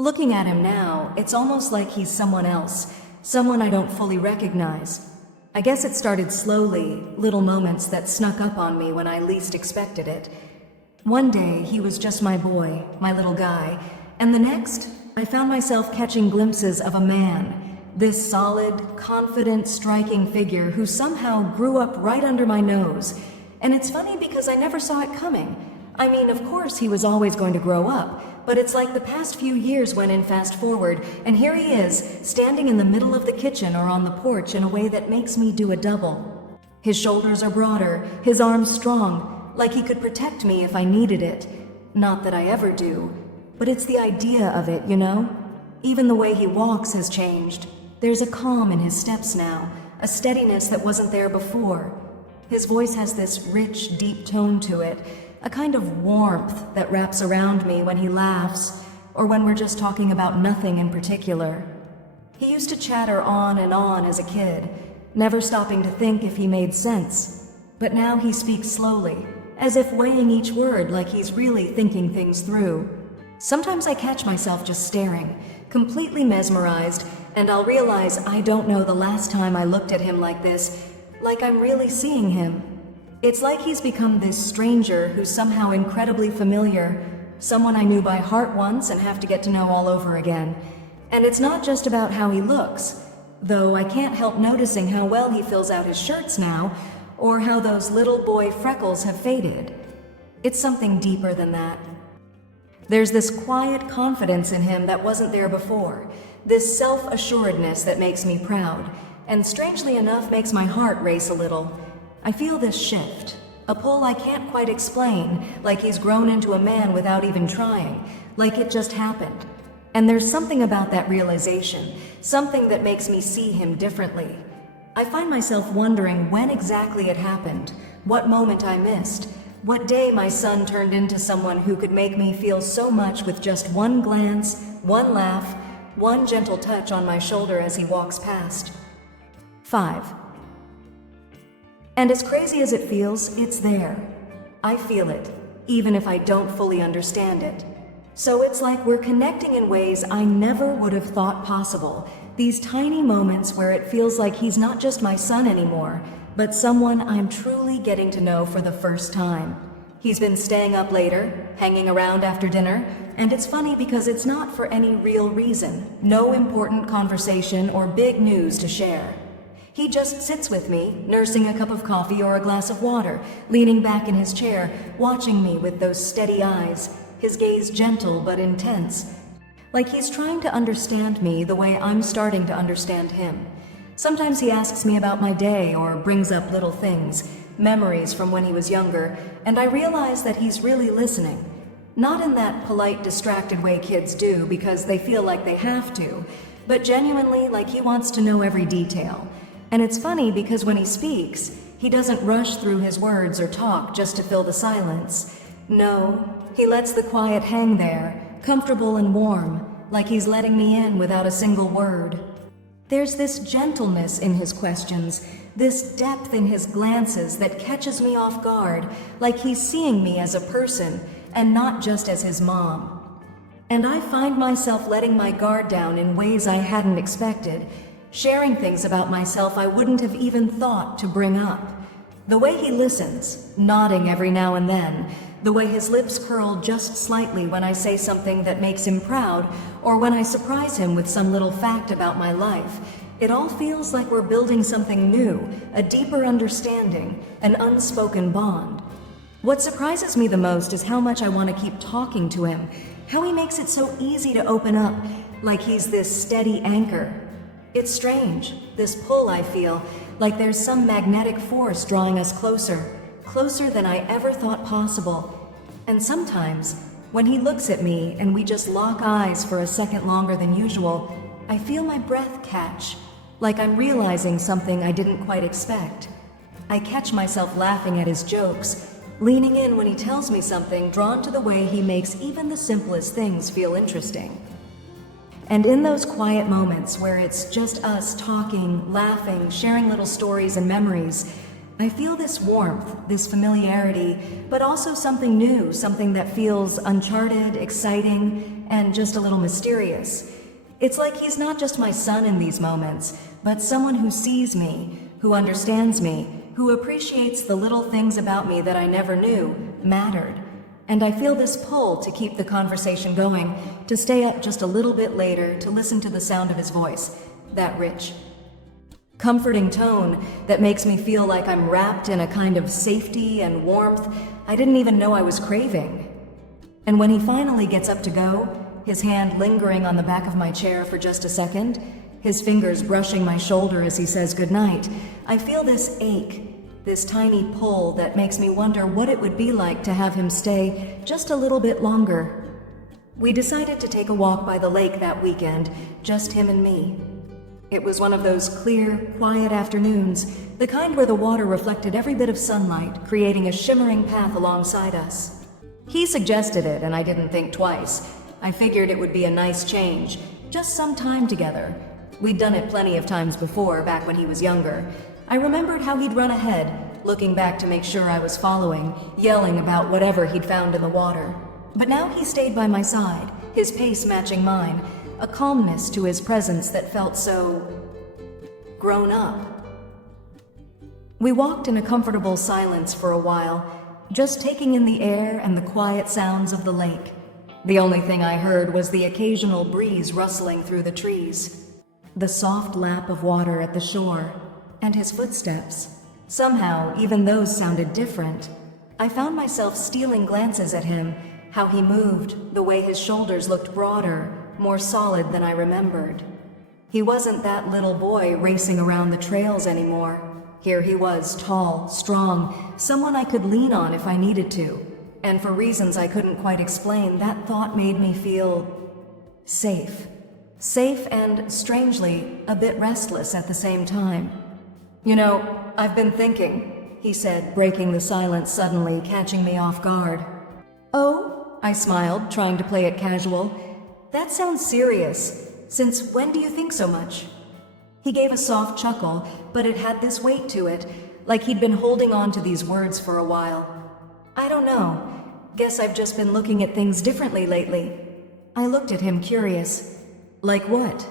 Looking at him now, it's almost like he's someone else, someone I don't fully recognize. I guess it started slowly, little moments that snuck up on me when I least expected it. One day, he was just my boy, my little guy, and the next, I found myself catching glimpses of a man, this solid, confident, striking figure who somehow grew up right under my nose. And it's funny because I never saw it coming. I mean, of course he was always going to grow up, but it's like the past few years went in fast forward, and here he is, standing in the middle of the kitchen or on the porch in a way that makes me do a double. His shoulders are broader, his arms strong, like he could protect me if I needed it. Not that I ever do, but it's the idea of it, you know? Even the way he walks has changed. There's a calm in his steps now, a steadiness that wasn't there before. His voice has this rich, deep tone to it, a kind of warmth that wraps around me when he laughs, or when we're just talking about nothing in particular. He used to chatter on and on as a kid, never stopping to think if he made sense. But now he speaks slowly, as if weighing each word like he's really thinking things through. Sometimes I catch myself just staring, completely mesmerized, and I'll realize I don't know the last time I looked at him like this, like I'm really seeing him. It's like he's become this stranger who's somehow incredibly familiar, someone I knew by heart once and have to get to know all over again. And it's not just about how he looks, though I can't help noticing how well he fills out his shirts now, or how those little boy freckles have faded. It's something deeper than that. There's this quiet confidence in him that wasn't there before, this self-assuredness that makes me proud, and strangely enough makes my heart race a little. I feel this shift, a pull I can't quite explain, like he's grown into a man without even trying, like it just happened. And there's something about that realization, something that makes me see him differently. I find myself wondering when exactly it happened, what moment I missed, what day my son turned into someone who could make me feel so much with just one glance, one laugh, one gentle touch on my shoulder as he walks past. 5. And as crazy as it feels, it's there. I feel it, even if I don't fully understand it. So it's like we're connecting in ways I never would have thought possible. These tiny moments where it feels like he's not just my son anymore, but someone I'm truly getting to know for the first time. He's been staying up later, hanging around after dinner, and it's funny because it's not for any real reason, no important conversation or big news to share. He just sits with me, nursing a cup of coffee or a glass of water, leaning back in his chair, watching me with those steady eyes, his gaze gentle but intense, like he's trying to understand me the way I'm starting to understand him. Sometimes he asks me about my day or brings up little things, memories from when he was younger, and I realize that he's really listening. Not in that polite, distracted way kids do because they feel like they have to, but genuinely like he wants to know every detail. And it's funny because when he speaks, he doesn't rush through his words or talk just to fill the silence. No, he lets the quiet hang there, comfortable and warm, like he's letting me in without a single word. There's this gentleness in his questions, this depth in his glances that catches me off guard, like he's seeing me as a person and not just as his mom. And I find myself letting my guard down in ways I hadn't expected, sharing things about myself I wouldn't have even thought to bring up. The way he listens, nodding every now and then, the way his lips curl just slightly when I say something that makes him proud, or when I surprise him with some little fact about my life, it all feels like we're building something new, a deeper understanding, an unspoken bond. What surprises me the most is how much I want to keep talking to him, how he makes it so easy to open up, like he's this steady anchor. It's strange, this pull I feel, like there's some magnetic force drawing us closer, closer than I ever thought possible. And sometimes, when he looks at me and we just lock eyes for a second longer than usual, I feel my breath catch, like I'm realizing something I didn't quite expect. I catch myself laughing at his jokes, leaning in when he tells me something, drawn to the way he makes even the simplest things feel interesting. And in those quiet moments where it's just us talking, laughing, sharing little stories and memories, I feel this warmth, this familiarity, but also something new, something that feels uncharted, exciting, and just a little mysterious. It's like he's not just my son in these moments, but someone who sees me, who understands me, who appreciates the little things about me that I never knew mattered. And I feel this pull to keep the conversation going, to stay up just a little bit later, to listen to the sound of his voice, that rich, comforting tone that makes me feel like I'm wrapped in a kind of safety and warmth I didn't even know I was craving. And when he finally gets up to go, his hand lingering on the back of my chair for just a second, his fingers brushing my shoulder as he says goodnight, I feel this ache, this tiny pull that makes me wonder what it would be like to have him stay just a little bit longer. We decided to take a walk by the lake that weekend, just him and me. It was one of those clear, quiet afternoons, the kind where the water reflected every bit of sunlight, creating a shimmering path alongside us. He suggested it, and I didn't think twice. I figured it would be a nice change, just some time together. We'd done it plenty of times before, back when he was younger. I remembered how he'd run ahead, looking back to make sure I was following, yelling about whatever he'd found in the water. But now he stayed by my side, his pace matching mine, a calmness to his presence that felt so grown up. We walked in a comfortable silence for a while, just taking in the air and the quiet sounds of the lake. The only thing I heard was the occasional breeze rustling through the trees, the soft lap of water at the shore, and his footsteps. Somehow, even those sounded different. I found myself stealing glances at him, how he moved, the way his shoulders looked broader, more solid than I remembered. He wasn't that little boy racing around the trails anymore. Here he was, tall, strong, someone I could lean on if I needed to. And for reasons I couldn't quite explain, that thought made me feel safe. Safe and, strangely, a bit restless at the same time. You know, I've been thinking, he said, breaking the silence suddenly, catching me off guard. Oh, I smiled, trying to play it casual. That sounds serious. Since when do you think so much? He gave a soft chuckle, but it had this weight to it, like he'd been holding on to these words for a while. I don't know. Guess I've just been looking at things differently lately. I looked at him curious. Like what?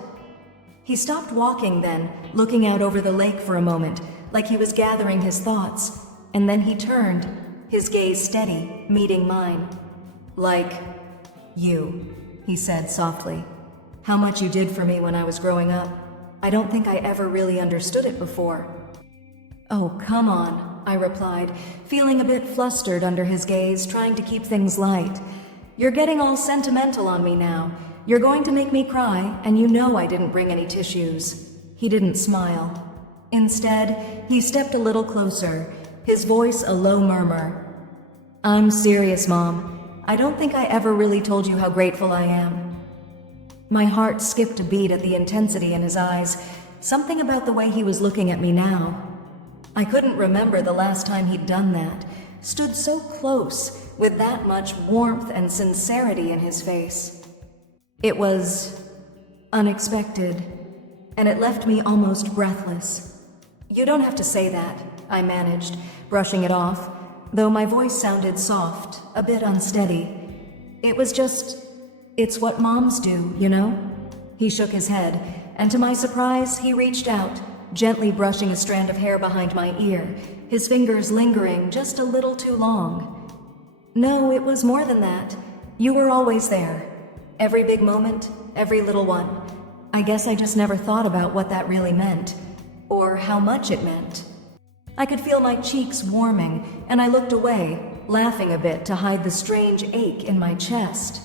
He stopped walking then, looking out over the lake for a moment, like he was gathering his thoughts, and then he turned, his gaze steady, meeting mine. Like you, he said softly. How much you did for me when I was growing up. I don't think I ever really understood it before. Oh, come on, I replied, feeling a bit flustered under his gaze, trying to keep things light. You're getting all sentimental on me now. You're going to make me cry, and you know I didn't bring any tissues. He didn't smile. Instead, he stepped a little closer, his voice a low murmur. I'm serious, Mom. I don't think I ever really told you how grateful I am. My heart skipped a beat at the intensity in his eyes, something about the way he was looking at me now. I couldn't remember the last time he'd done that, stood so close, with that much warmth and sincerity in his face. It was unexpected, and it left me almost breathless. You don't have to say that, I managed, brushing it off, though my voice sounded soft, a bit unsteady. It was just, it's what moms do, you know? He shook his head, and to my surprise, he reached out, gently brushing a strand of hair behind my ear, his fingers lingering just a little too long. No, it was more than that. You were always there. Every big moment, every little one. I guess I just never thought about what that really meant, or how much it meant. I could feel my cheeks warming, and I looked away, laughing a bit to hide the strange ache in my chest.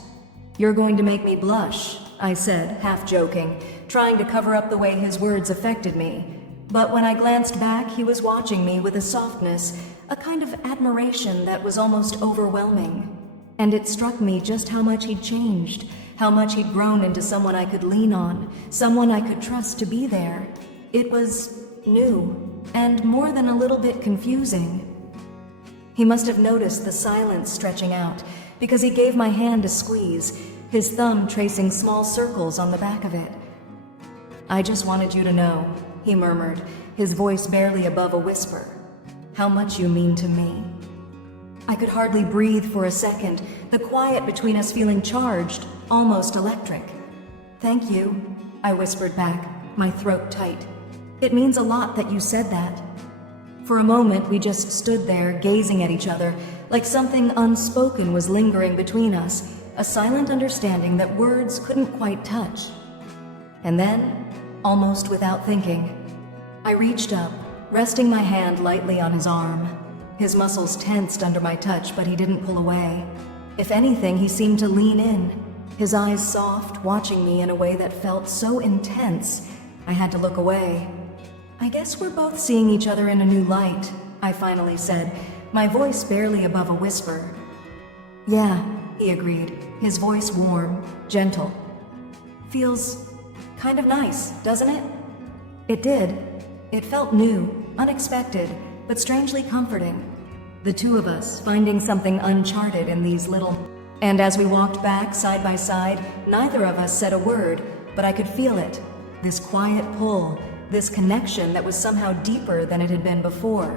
You're going to make me blush, I said, half joking, trying to cover up the way his words affected me. But when I glanced back, he was watching me with a softness, a kind of admiration that was almost overwhelming. And it struck me just how much he'd changed, how much he'd grown into someone I could lean on, someone I could trust to be there. It was new, and more than a little bit confusing. He must have noticed the silence stretching out, because he gave my hand a squeeze, his thumb tracing small circles on the back of it. I just wanted you to know, he murmured, his voice barely above a whisper. how much you mean to me." I could hardly breathe for a second, the quiet between us feeling charged, almost electric. "Thank you," I whispered back, my throat tight. "It means a lot that you said that." For a moment, we just stood there, gazing at each other, like something unspoken was lingering between us, a silent understanding that words couldn't quite touch. And then, almost without thinking, I reached up, resting my hand lightly on his arm. His muscles tensed under my touch, but he didn't pull away. If anything, he seemed to lean in, his eyes soft, watching me in a way that felt so intense, I had to look away. "I guess we're both seeing each other in a new light," I finally said, my voice barely above a whisper. "Yeah," he agreed, his voice warm, gentle. "Feels kind of nice, doesn't it?" It did. It felt new, unexpected, but strangely comforting. The two of us finding something uncharted in these little... And as we walked back side by side, neither of us said a word, but I could feel it. This quiet pull, this connection that was somehow deeper than it had been before.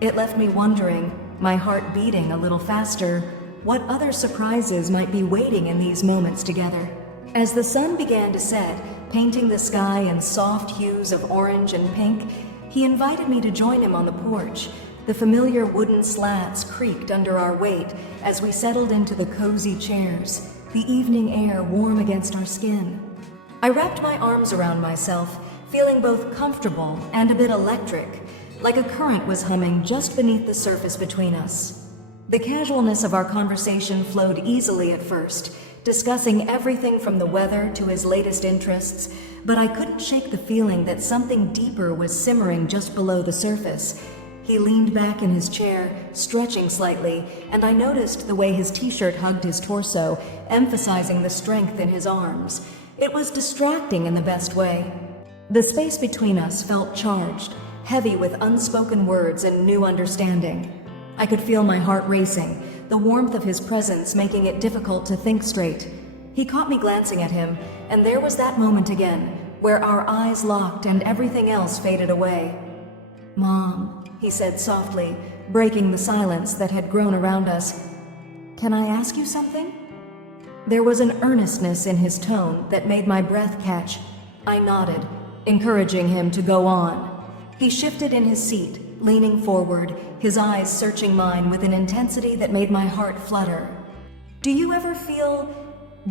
It left me wondering, my heart beating a little faster, what other surprises might be waiting in these moments together. As the sun began to set, painting the sky in soft hues of orange and pink, he invited me to join him on the porch. The familiar wooden slats creaked under our weight as we settled into the cozy chairs, the evening air warm against our skin. I wrapped my arms around myself, feeling both comfortable and a bit electric, like a current was humming just beneath the surface between us. The casualness of our conversation flowed easily at first, discussing everything from the weather to his latest interests, but I couldn't shake the feeling that something deeper was simmering just below the surface. He leaned back in his chair, stretching slightly, and I noticed the way his t-shirt hugged his torso, emphasizing the strength in his arms. It was distracting in the best way. The space between us felt charged, heavy with unspoken words and new understanding. I could feel my heart racing, the warmth of his presence making it difficult to think straight. He caught me glancing at him, and there was that moment again, where our eyes locked and everything else faded away. "Mom," he said softly, breaking the silence that had grown around us. "Can I ask you something?" There was an earnestness in his tone that made my breath catch. I nodded, encouraging him to go on. He shifted in his seat, leaning forward, his eyes searching mine with an intensity that made my heart flutter. "Do you ever feel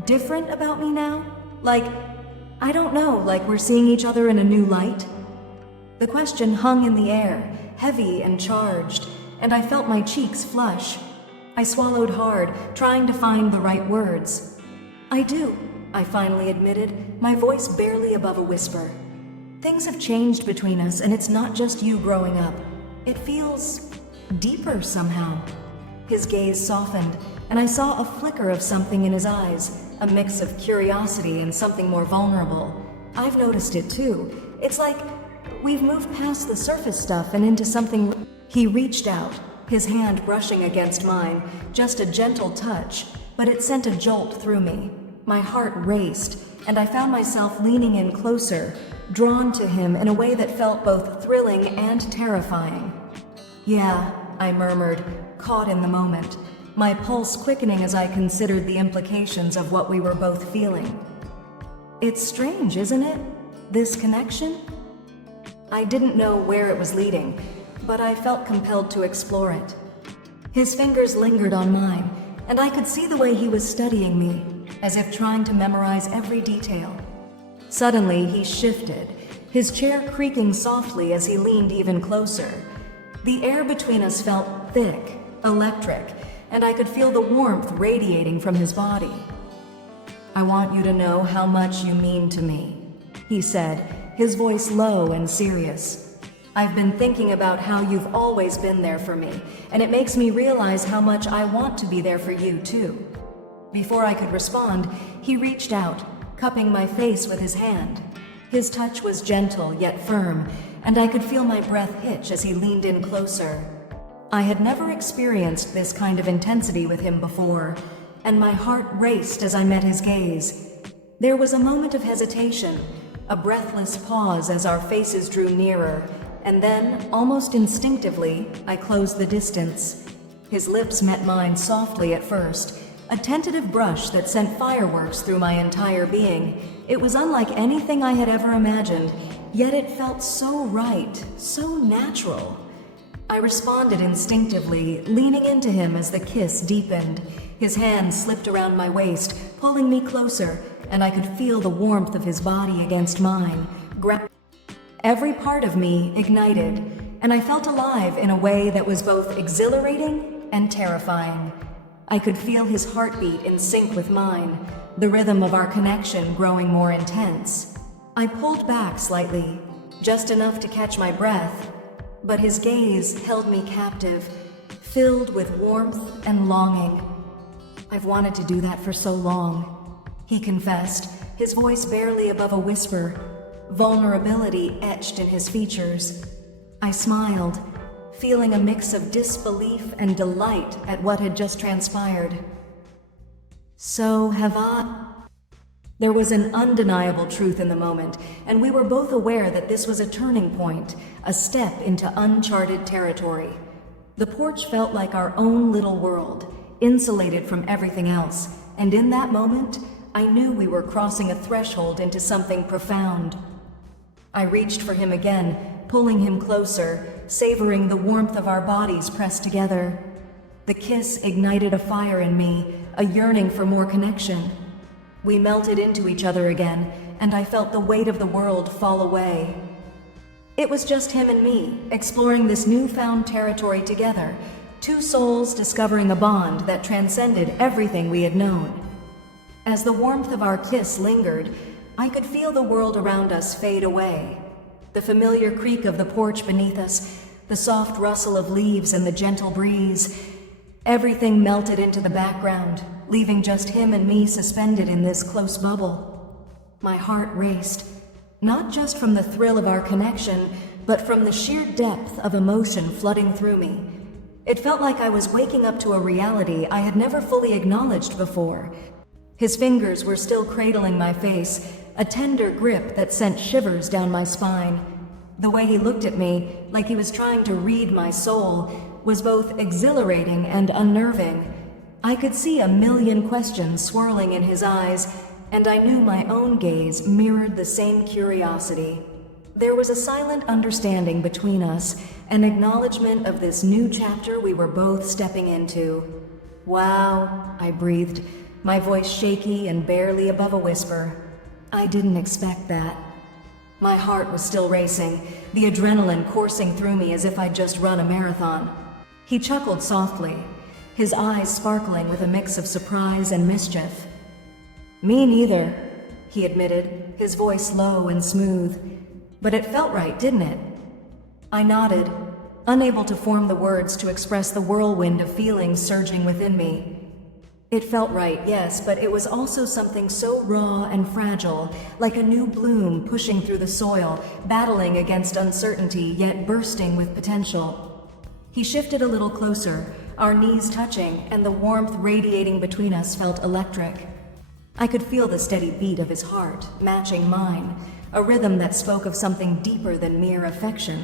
different about me now? Like, I don't know, like we're seeing each other in a new light?" The question hung in the air, heavy and charged, and I felt my cheeks flush. I swallowed hard, trying to find the right words. "I do," I finally admitted, my voice barely above a whisper. "Things have changed between us, and it's not just you growing up. It feels deeper somehow." His gaze softened, and I saw a flicker of something in his eyes, a mix of curiosity and something more vulnerable. I've noticed it too. It's like we've moved past the surface stuff and into something... He reached out, his hand brushing against mine, just a gentle touch, but it sent a jolt through me. My heart raced, and I found myself leaning in closer, drawn to him in a way that felt both thrilling and terrifying. "Yeah," I murmured, caught in the moment, my pulse quickening as I considered the implications of what we were both feeling. "It's strange, isn't it? This connection?" I didn't know where it was leading, but I felt compelled to explore it. His fingers lingered on mine, and I could see the way he was studying me, as if trying to memorize every detail. Suddenly, he shifted, his chair creaking softly as he leaned even closer. The air between us felt thick, electric, and I could feel the warmth radiating from his body. "I want you to know how much you mean to me," he said, his voice low and serious. "I've been thinking about how you've always been there for me, and it makes me realize how much I want to be there for you, too." Before I could respond, he reached out, cupping my face with his hand. His touch was gentle yet firm, and I could feel my breath hitch as he leaned in closer. I had never experienced this kind of intensity with him before, and my heart raced as I met his gaze. There was a moment of hesitation, a breathless pause as our faces drew nearer, and then, almost instinctively, I closed the distance. His lips met mine softly at first, a tentative brush that sent fireworks through my entire being. It was unlike anything I had ever imagined, yet it felt so right, so natural. I responded instinctively, leaning into him as the kiss deepened. His hand slipped around my waist, pulling me closer, and I could feel the warmth of his body against mine. Every part of me ignited, and I felt alive in a way that was both exhilarating and terrifying. I could feel his heartbeat in sync with mine, the rhythm of our connection growing more intense. I pulled back slightly, just enough to catch my breath, but his gaze held me captive, filled with warmth and longing. I've wanted to do that for so long, he confessed, his voice barely above a whisper, vulnerability etched in his features. I smiled, feeling a mix of disbelief and delight at what had just transpired. So have I. There was an undeniable truth in the moment, and we were both aware that this was a turning point, a step into uncharted territory. The porch felt like our own little world, insulated from everything else, and in that moment, I knew we were crossing a threshold into something profound. I reached for him again, pulling him closer, savoring the warmth of our bodies pressed together. The kiss ignited a fire in me, a yearning for more connection. We melted into each other again, and I felt the weight of the world fall away. It was just him and me, exploring this newfound territory together, two souls discovering a bond that transcended everything we had known. As the warmth of our kiss lingered, I could feel the world around us fade away. The familiar creak of the porch beneath us, the soft rustle of leaves and the gentle breeze, everything melted into the background, leaving just him and me suspended in this close bubble. My heart raced, not just from the thrill of our connection, but from the sheer depth of emotion flooding through me. It felt like I was waking up to a reality I had never fully acknowledged before. His fingers were still cradling my face, a tender grip that sent shivers down my spine. The way he looked at me, like he was trying to read my soul, was both exhilarating and unnerving. I could see a million questions swirling in his eyes, and I knew my own gaze mirrored the same curiosity. There was a silent understanding between us, an acknowledgement of this new chapter we were both stepping into. "Wow," I breathed, my voice shaky and barely above a whisper. I didn't expect that. My heart was still racing, the adrenaline coursing through me as if I'd just run a marathon. He chuckled softly, his eyes sparkling with a mix of surprise and mischief. "Me neither," he admitted, his voice low and smooth. "But it felt right, didn't it?" I nodded, unable to form the words to express the whirlwind of feelings surging within me. It felt right, yes, but it was also something so raw and fragile, like a new bloom pushing through the soil, battling against uncertainty, yet bursting with potential. He shifted a little closer, our knees touching, and the warmth radiating between us felt electric. I could feel the steady beat of his heart, matching mine, a rhythm that spoke of something deeper than mere affection.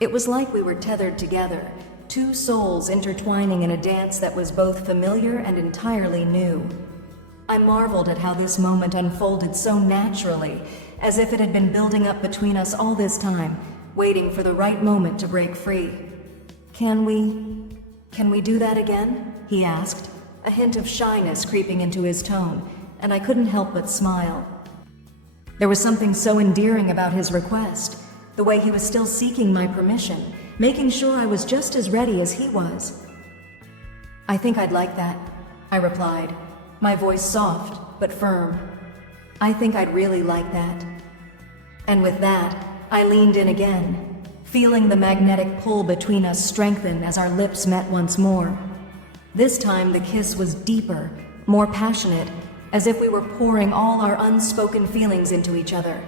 It was like we were tethered together, two souls intertwining in a dance that was both familiar and entirely new. I marveled at how this moment unfolded so naturally, as if it had been building up between us all this time, waiting for the right moment to break free. Can we do that again?" he asked, a hint of shyness creeping into his tone, and I couldn't help but smile. There was something so endearing about his request, the way he was still seeking my permission, making sure I was just as ready as he was. "I think I'd like that," I replied, my voice soft but firm. "I think I'd really like that." And with that, I leaned in again, feeling the magnetic pull between us strengthen as our lips met once more. This time the kiss was deeper, more passionate, as if we were pouring all our unspoken feelings into each other.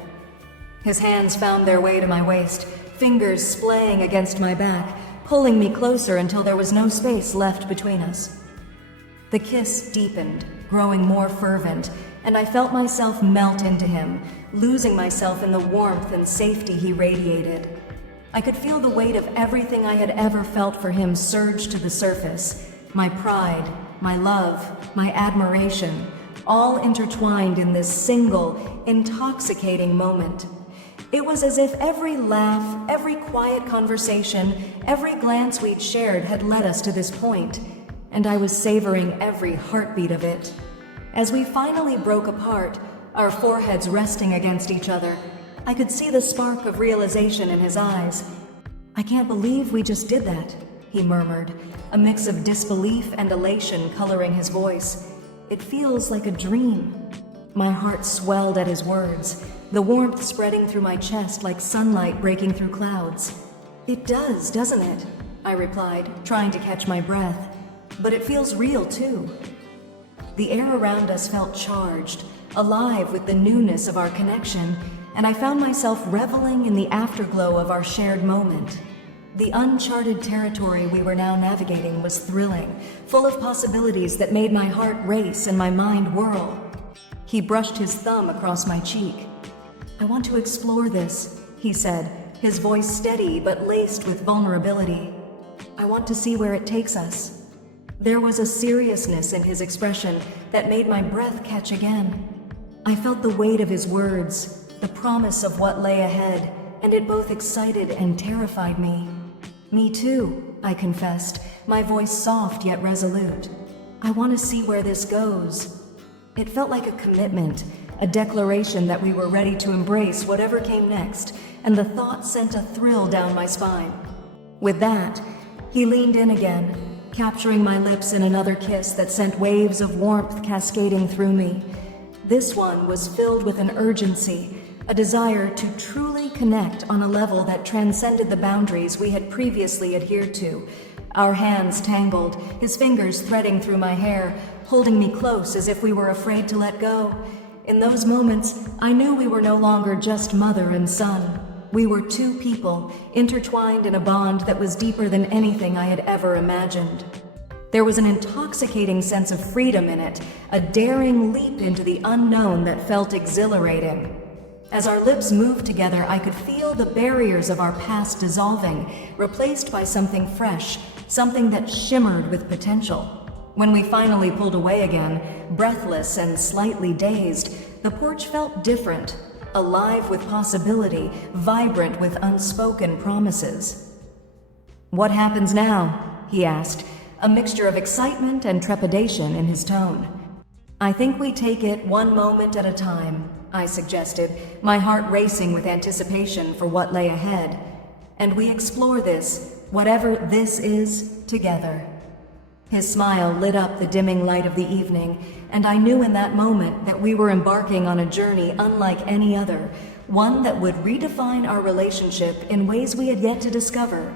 His hands found their way to my waist, fingers splaying against my back, pulling me closer until there was no space left between us. The kiss deepened, growing more fervent, and I felt myself melt into him, losing myself in the warmth and safety he radiated. I could feel the weight of everything I had ever felt for him surge to the surface. My pride, my love, my admiration, all intertwined in this single, intoxicating moment. It was as if every laugh, every quiet conversation, every glance we'd shared had led us to this point, and I was savoring every heartbeat of it. As we finally broke apart, our foreheads resting against each other, I could see the spark of realization in his eyes. "I can't believe we just did that," he murmured, a mix of disbelief and elation coloring his voice. "It feels like a dream." My heart swelled at his words, the warmth spreading through my chest like sunlight breaking through clouds. "It does, doesn't it?" I replied, trying to catch my breath. "But it feels real, too." The air around us felt charged, alive with the newness of our connection, and I found myself reveling in the afterglow of our shared moment. The uncharted territory we were now navigating was thrilling, full of possibilities that made my heart race and my mind whirl. He brushed his thumb across my cheek. "I want to explore this," he said, his voice steady but laced with vulnerability. "I want to see where it takes us." There was a seriousness in his expression that made my breath catch again. I felt the weight of his words, the promise of what lay ahead, and it both excited and terrified me. "Me too," I confessed, my voice soft yet resolute. "I want to see where this goes." It felt like a commitment, a declaration that we were ready to embrace whatever came next, and the thought sent a thrill down my spine. With that, he leaned in again, capturing my lips in another kiss that sent waves of warmth cascading through me. This one was filled with an urgency, a desire to truly connect on a level that transcended the boundaries we had previously adhered to. Our hands tangled, his fingers threading through my hair, holding me close as if we were afraid to let go. In those moments, I knew we were no longer just mother and son. We were two people, intertwined in a bond that was deeper than anything I had ever imagined. There was an intoxicating sense of freedom in it, a daring leap into the unknown that felt exhilarating. As our lips moved together, I could feel the barriers of our past dissolving, replaced by something fresh, something that shimmered with potential. When we finally pulled away again, breathless and slightly dazed, the porch felt different, alive with possibility, vibrant with unspoken promises. "What happens now?" he asked, a mixture of excitement and trepidation in his tone. "I think we take it one moment at a time," I suggested, my heart racing with anticipation for what lay ahead. "And we explore this, whatever this is, together." His smile lit up the dimming light of the evening, and I knew in that moment that we were embarking on a journey unlike any other, one that would redefine our relationship in ways we had yet to discover.